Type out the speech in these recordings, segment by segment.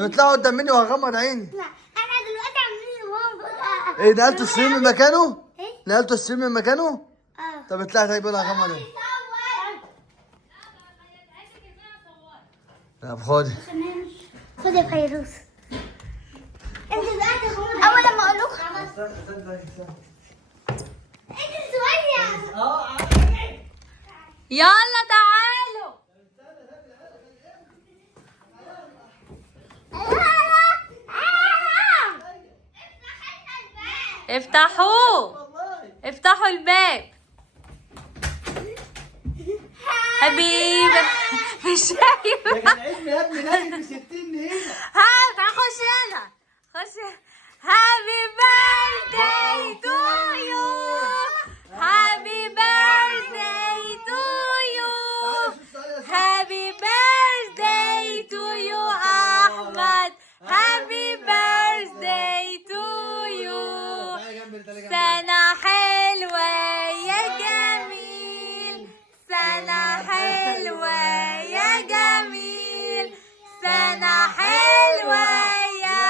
بيطلعوا قدام مني وهغمض عيني. لا انا دلوقتي عاملين بقى. ايه نقلتوا السرير من مكانه؟ ايه؟ نقلتوا السرير من مكانه؟ اه. طب اطلعي طيب انا هغمض عيني. طب خدي. خد يا فيروز. انت دلوقتي اول لما اقول لكم انت صغير. يلا تعالوا. افتحوه، افتحوا الباب. حبيبي مش شايف. ده كان عيد ميلاد ميلادك ب 60 هنا. ها تعال خش هنا، خش. هابي بيرثداي تو يو، هابي بيرثداي تو يو، هابي بيرثداي تو يو احمد، هابي بيرثداي تو يو. سنة حلوة يا جميل، سنة حلوة يا جميل، سنة حلوة يا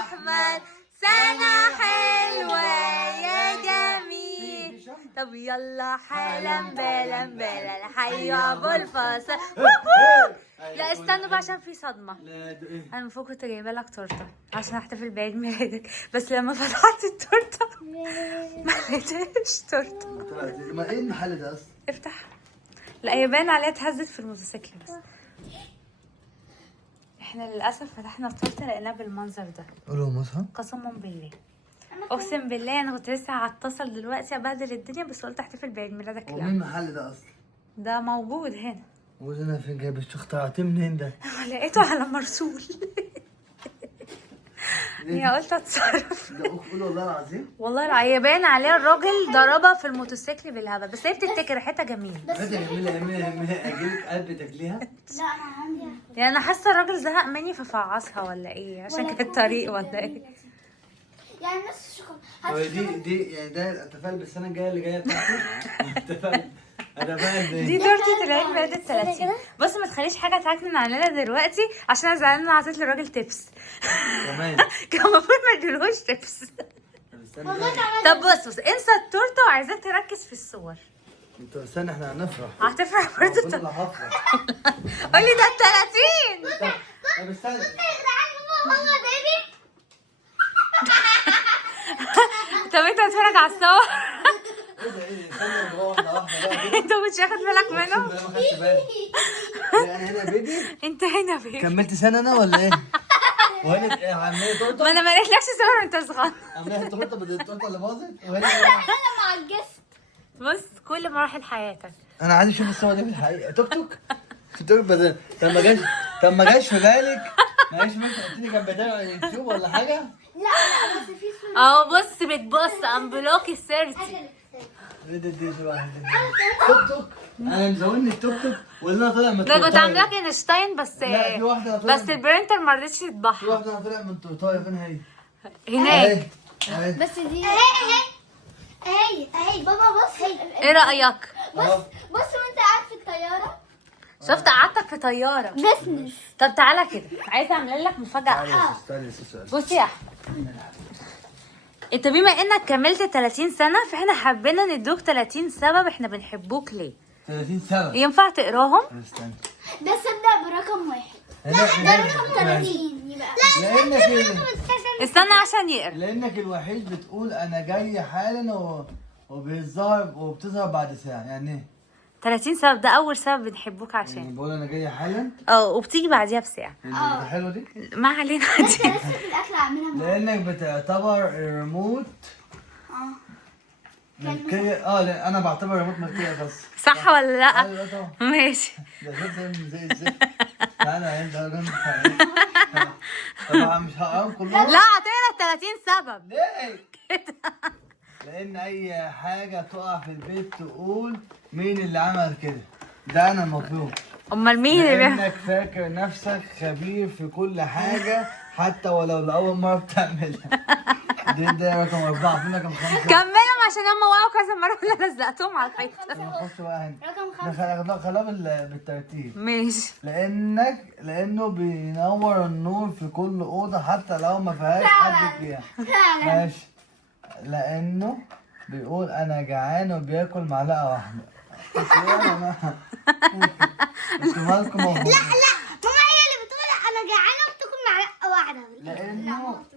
أحمد، سنة حلوة يا جميل. طب يلا حالا بالا بالا الحي أبو الفصل. لا استنوا بقى عشان في صدمة. أنا المفروض كنت جايبة لك تورتة عشان أحتفل بعيد ميلادك، بس لما فتحت التورتة ما لقيتهاش تورتة. ما ايه المحل ده اصلا؟ افتح. لا هي باين عليها اتهزت في الموتوسيكل بس. احنا للاسف فتحنا التورته لقيناها بالمنظر ده. قولوا مصحى. قسما بالله، اقسم بالله انا كنت لسه هتصل دلوقتي ابهدل الدنيا، بس قلت احتفل بعيد ميلادك. هو مين المحل ده اصلا؟ ده موجود هنا. وانا فين جايب اخترعتيه منين ده؟ لقيته على مرسول. هي قلت اتصرف. ده قول والله العظيم. والله العظيم باين عليها الراجل ضربها في الموتوسيكل بالهبل، بس هي بتفتكر ريحتها جميل. حاجه جميله جميله اجيلك قلب تاكليها. لا انا عندي. يعني انا حاسه الراجل زهق مني ففعصها ولا ايه، عشان كانت الطريق ولا ايه. يعني نص الشوكولاته. هو دي يعني ده اتفقنا بالسنه الجايه اللي جايه بتاعتي. اتفقنا دي تورته العيد ميلاد ال 30. بص ما تخليش حاجه تعكنن علينا دلوقتي عشان انا زعلانه عطيت للراجل تبس. كمان كان المفروض ما اديلهوش تبس. طب بص انسى التورته وعايزاك تركز في الصور. انتوا استنى احنا هنفرح. هتفرح برضه. ربنا اللي هفرح. قولي ده ال 30. طب استنى. هو بيبي. طب انت هتتفرج على الصور. ايه ده ايه ده؟ استنى واحده واحده بقى. انت مش واخد بالك منه؟ ما خدتش بالي. يعني هنا بيبي. انت هنا بيه. كملت سنه انا ولا ايه؟ وهنا ايه عامليه تورته؟ ما انا ما قلتلكش صور وانت صغير. عامليه تورته بدل التورته اللي باظت وهنا انا ما عجزت. بص كل مراحل حياتك. انا عايز اشوف الصور دي في الحقيقه. توك توك توك بدل. طب ما جاش في بالك؟ معلش ممكن قلت لي كان بيتابع على اليوتيوب ولا حاجه؟ لا بس في صورة. اهو بص بتبص انبلوك السيرتي. ايه ده دي شو واحد توك توك. انا مزوني التوك توك ولا طلع من ده كنت عاملاك اينشتاين بس. لا في واحده طلع. بس البرينتر ما رضتش في يطبعها. واحده طلع من تورتايه فين هي؟ هناك. اهي. بس دي اهي بابا بص هي. ايه رايك؟ بص وانت قاعد في الطياره. شفت قعدتك في طياره. بزنس. طب تعالى كده عايزه اعمل لك مفاجاه. بص يا احمد، انت بما انك كملت 30 سنه فاحنا حبينا ندوك 30 سبب احنا بنحبوك ليه. 30 سنه. ينفع تقراهم؟ استنى. بس ابدا برقم واحد. لا ده رقم 30 يبقى. استنى عشان يقرا. لانك الوحيد بتقول انا جاي حالا وبتظهر بعد ساعه يعني ايه؟ 30 سبب ده اول سبب بنحبوك يعني عشان. بقول انا جاي حالا. وبتيجي بعديها بساعه. دي حلوه دي. ما علينا دي. بس الاكل اعملها لانك بتعتبر الريموت ملكيه. لا انا بعتبر الريموت ملكيه بس. صح ولا لا؟ ايوه طبعا. ماشي. ده زي الزفت. تعالى يا انت طبعا مش هقراهم كلهم. لا هتقرا 30 سبب. ليه؟ لان اي حاجه تقع في البيت تقول مين اللي عمل كده. ده انا المطلوب. امال مين اللي لانك فاكر نفسك خبير في كل حاجه حتى ولو لاول مره بتعملها. ده رقم 4 في رقم 5. كملهم عشان هم وقعوا كذا مره وانا لزقتهم على الحيطه. نخش بقى هنا. رقم خليها بالترتيب. ماشي. لانه بينور النور في كل اوضه حتى لو ما فيهاش حد فيها. ماشي. لانه بيقول انا جعان وبياكل معلقه واحده. انتوا مالكم لا ماما هي اللي بتقول انا جعانه وبتاكل معلقه واحده.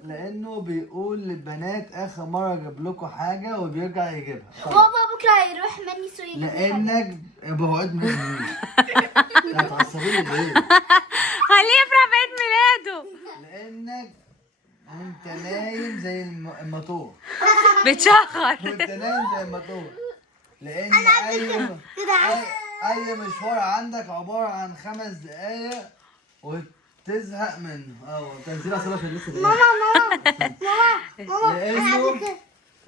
لانه بيقول للبنات اخر مره جاب لكم حاجه وبيرجع يجيبها. بابا بكره هيروح مني سوية. لانك بقعد مني. هتعصبوني ليه؟ خليه يفرح بعيد ميلاده. لانك انت نايم زي الموتور. بتشخر. وانت نايم زي الموتور. لان اي مشوار عندك عباره عن 5 دقايق وتزهق منه. تنزيل اصلا عشان لسه ماما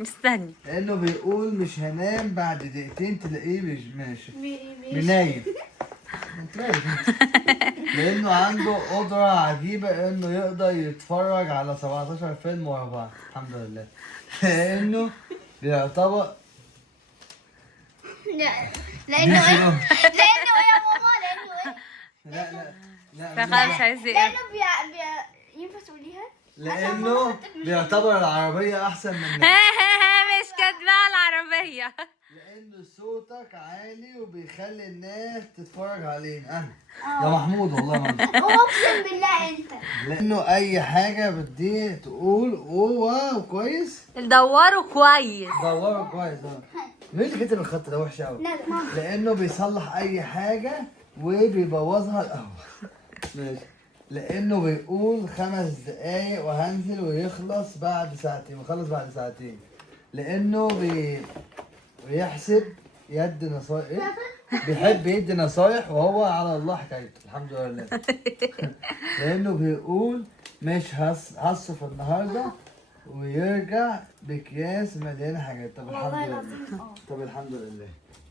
استني. لانه بيقول مش هنام بعد دقيقتين تلاقيه مش ماشي بنايم. انت مالك انت؟ لانه عنده قدره عجيبه انه يقدر يتفرج على 17 فيلم ورا بعض. الحمد لله. لانه بيعتبر لانه ايه؟ لانه ايه يا ماما؟ لانه ايه؟ لا خلاص عايز ايه؟ لانه ينفع تقوليها؟ لانه بيعتبر العربيه احسن منك. مش كاتباها العربيه. لانه صوتك عالي وبيخلي الناس تتفرج علينا انا يا محمود. والله ما اقسم بالله انت. لانه اي حاجه بدي تقول واو كويس. دوروا كويس. دوروا كويس. مين اللي كتب الخط ده وحش قوي؟ لانه بيصلح اي حاجه وبيبوظها الاول. ماشي. لانه بيقول 5 دقايق وهنزل ويخلص بعد ساعتين وخلص بعد ساعتين. لانه بيحسب يد نصايح ايه؟ بيحب يدي نصايح وهو على الله حكايته. الحمد لله. لانه بيقول مش هصرف النهارده ويرجع بأكياس مليانه حاجات. طب الحمد لله. طب الحمد لله.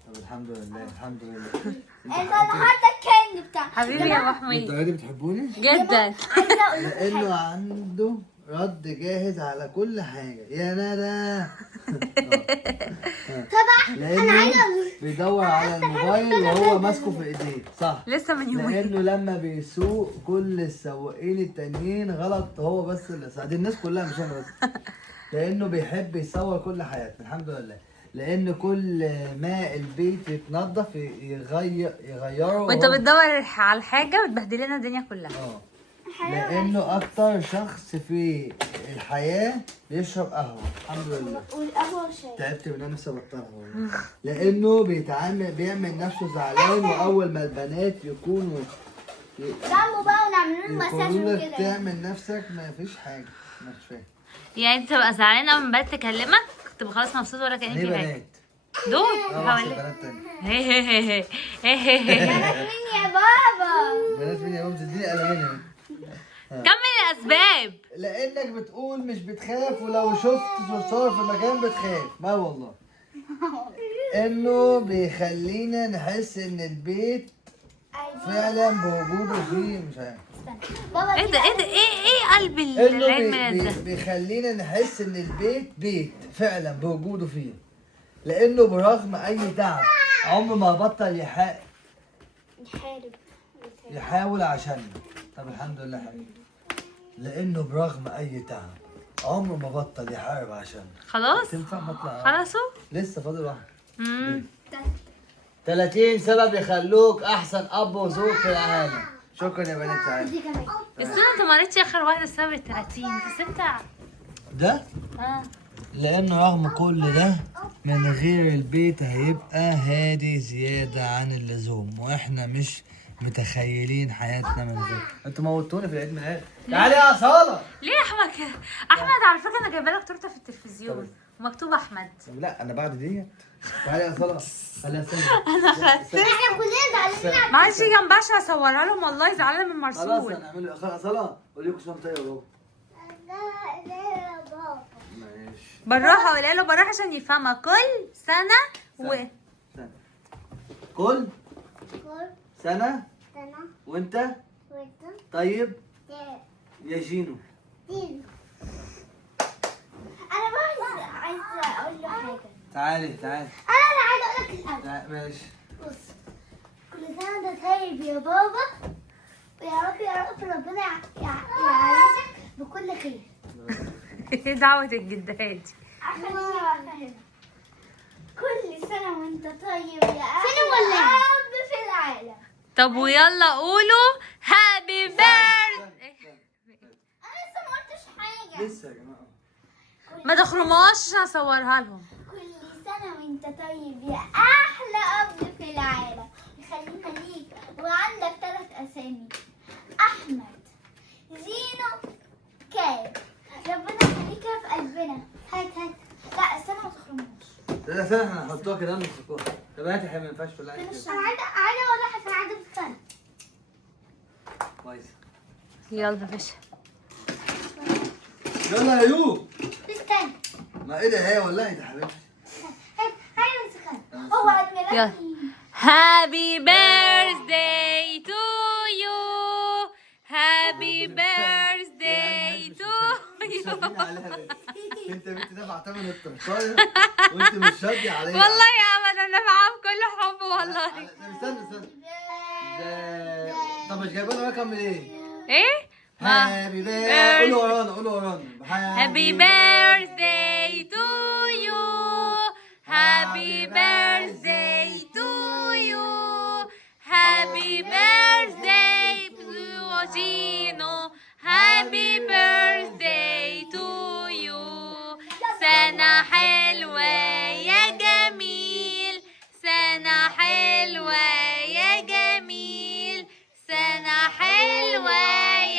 طب الحمد لله. الحمد لله. انت النهارده الكنج بتاعك. حبيبي يا ابو انتوا حميد عادي بتحبوني؟ جدا. عايزه اقول لك لانه عنده رد جاهز على كل حاجه يا ندى. طبعا لانه بيدور على الموبايل وهو ماسكه في ايديه. صح. لسه من يومين. لانه لما بيسوق كل السواقين التانيين غلط هو بس اللي صح. دي الناس كلها مش انا بس. لانه بيحب يصور كل حياتنا. الحمد لله. لان كل ما البيت يتنضف يغيره. وانت بتدور على الحاجه بتبهدل لنا الدنيا كلها. لانه اكتر شخص في الحياه بيشرب قهوه. الحمد لله. والقهوه والشاي. تعبت من نفسي ابطلها والله. لانه بيعمل نفسه زعلان واول ما البنات يكونوا جنبه بقى ونعمل له مساج يقولوا لك وكده. تعمل نفسك ما فيش حاجه. مش فاهم. يعني انت تبقى زعلان اول ما بنات تكلمك تبقى خلاص مبسوط ولا كأن ليه في حاجه. بنات؟ دول بس حواليك. بنات تانية. بنات مين يا بابا؟ بنات مين يا ماما؟ تديني ألمانيا. كمل الاسباب. لانك بتقول مش بتخاف ولو شفت صور في مكان بتخاف. ما والله. انه بيخلينا نحس ان البيت فعلا بوجوده فيه. مش عارف. بابا ايه ده ايه قلب العيد ميلاد ده؟ بيخلينا نحس ان البيت بيت فعلا بوجوده فيه. لانه برغم اي تعب عمره ما بطل يحاول عشاننا. طب الحمد لله حبيبي. لانه برغم اي تعب عمره ما بطل يحارب عشاننا. خلاص تنفع مطلع؟ خلاص اهو. لسه فاضل واحد. 30 سبب يخلوك احسن اب وزوج في العالم. شكرا يا بنات تعالوا. بس انت ما قريتش اخر واحده السبب ال 30 بس انت. ده لانه رغم كل ده من غير البيت هيبقى هادي زياده عن اللزوم واحنا مش متخيلين حياتنا من غير. انتوا موتوني في العيد ميلاد. تعالي يا صاله. ليه يا احمد كده؟ احمد على فكره انا جايبه لك تورته في التلفزيون ومكتوب احمد. لا انا بعد ديت. تعالي يا صاله. خليها استنى. احنا كلنا زعلانين. ما عادش جنب عشان اصورها لهم والله زعلانه من خلاص مرسول. هنعمل صاله. قولي لكم سلام طيب يا بابا. لا يا بابا. ماشي. بالراحه قولها له بالراحه عشان يفهمها. كل سنه سنة. كل كل سنه سنة وانت وانت طيب طيب. يا جينو. دين. اقول له حاجه. تعالي انا عايزه اقول لك الاول. ماشي. بص، كل سنه وانت طيب يا بابا، ويا رب يا رب ربنا يعيشك بكل خير. ايه دعوة الجدات دي؟ كل سنة وانت طيب يا أحلى أب في العالم. طب ويلا قولوا هابي بيرث. أنا لسه ما قلتش حاجة. لسه يا جماعه. ما تخرموهاش عشان اصورها لهم. كل سنة وانت طيب يا أحلى أب في العالم، يخلينا ليك وعندك 3 أسامي: أحمد، زينو، كايب. ربنا يخليك في قلبنا. هات لا استنى ما تخرموش. لا استنى احنا هنحطوها كده نمسكوها. طب هاتي يا حبيبي ما ينفعش تولعي كده. أنا عايزة أقول لك عشان عايزة أستنى. كويس. يلا باشا. يلا يا يوب. استنى. ما ايه ده هي ولعت يا حبيبتي. هاي امسكها. هو عيد يلا. ميلاد مين؟ Happy birthday to you. Happy birthday to you. انت بنت دافعه ثمن التورتايه وانت مش راضيه عليا. والله يا ابدا انا معاه بكل حب والله. استنى. طب مش جايبه لنا رقم منين؟ ايه؟ هابي بيرثداي. قولوا ورانا. Happy birthday to you. Happy birthday to you. Happy birthday to Gino. Happy birthday to you. سنة حلوة يا جميل، سنة حلوة يا جميل، سنة حلوة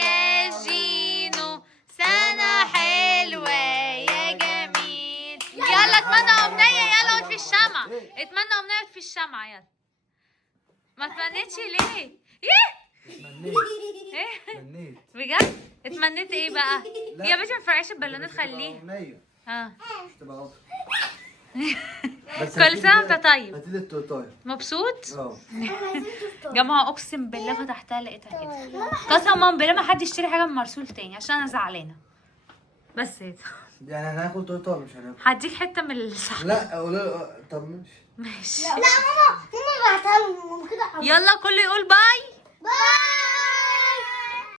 يا جينو، سنة حلوة يا جميل. يلا اتمنى أمنية. يلا اقعد في الشمع. اتمنى أمنية في الشمع. يلا. ما اتمنيتش ليه؟ ايه؟ اتمنيت. ايه؟ بجد؟ اتمنيت ايه بقى؟ يا باشا ما تفرقعش البالونات خليها. ها. مش تبقى كل سنة وانت طيب. هاتي لي التورتايه. مبسوط؟ اه. جماعة اقسم بالله فتحتها لقيتها كده. قسما بالله ما حد يشتري حاجة من مرسول تاني عشان انا زعلانة. بس كده. يعني هناكل تورتايه مش هناكل. هديك حتة من الصحن. لا قولوا. طب ماشي. ماشي. لا ماما بعتها لهم كده. يلا كله يقول باي. باي.